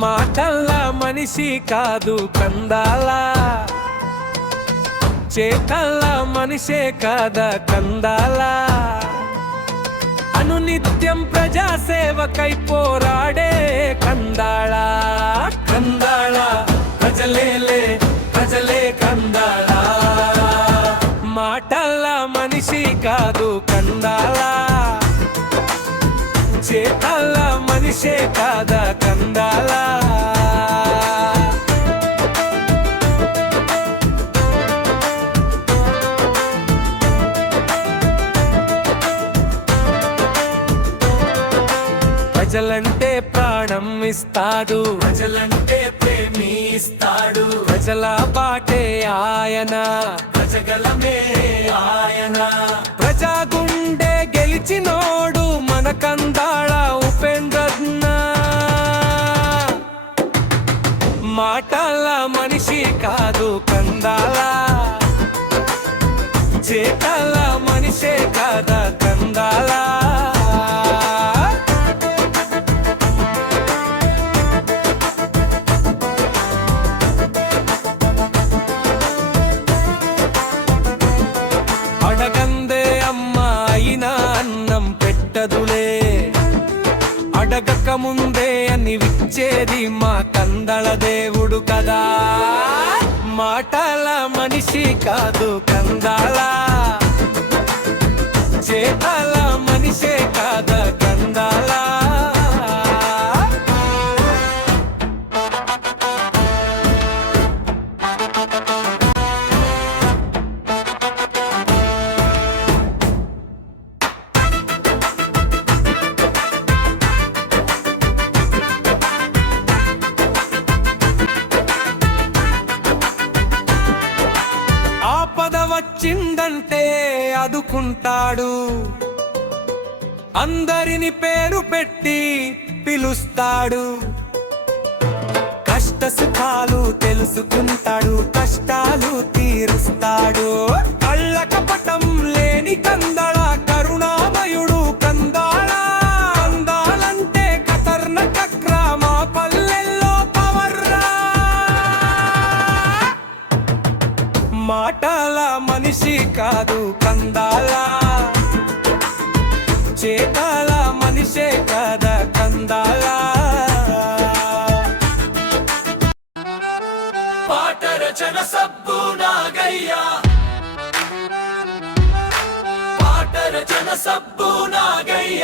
మాటల్ల మనిషి కాదు కందాల, చేతల్ల మనిషే కాదా కందాల. అనునిత్యం ప్రజాసేవకై పోరాడే కందాళ. కందాళ ప్రజలేలే, ప్రజలే కందాళ. మాటల్ల మనిషి కాదు కందాళ, చేతల్ల మనిషే కాదా కందాళ. ప్రజలంటే ప్రాణం ఇస్తాడు, ప్రజలంటే ప్రేమిస్తాడు. ప్రజల బాటే ఆయన, ప్రజగలమే ఆయన. ప్రజా గుండె గెలిచినోడు మన కందాళ ఉపేంద్రన్న. మాటల మనిషి కాదు కందాళ, చేతల మనిషే కాదా కందాళ. అడగందే అమ్మాయిన అన్నం పెట్టదులే, అడగక ముందే అని విచ్చేది మా కందళ దేవుడు కదా. మాటల మనిషి కాదు కందాళ, చేతల మనిషే కాదా కందాళ. వచ్చిందంటే అదుకుంటాడు, అందరిని పేరు పెట్టి పిలుస్తాడు. కష్ట సుఖాలు తెలుసుకుంటాడు, కష్టాలు తీరుస్తాడు. కళ్ళకపటం లేని కందళ, కరుణామయుడు కందాళ. కందాలంటే కతర్న కక్రా, మా పల్లెల్లో పవర్రా. మాటల మనిషి కాదు కందాళ, చేతల మనిషే కాదా కందాళ. పాట రచన సబ్బు నాగయ్య, పాట రచన సబ్బు నాగయ్య.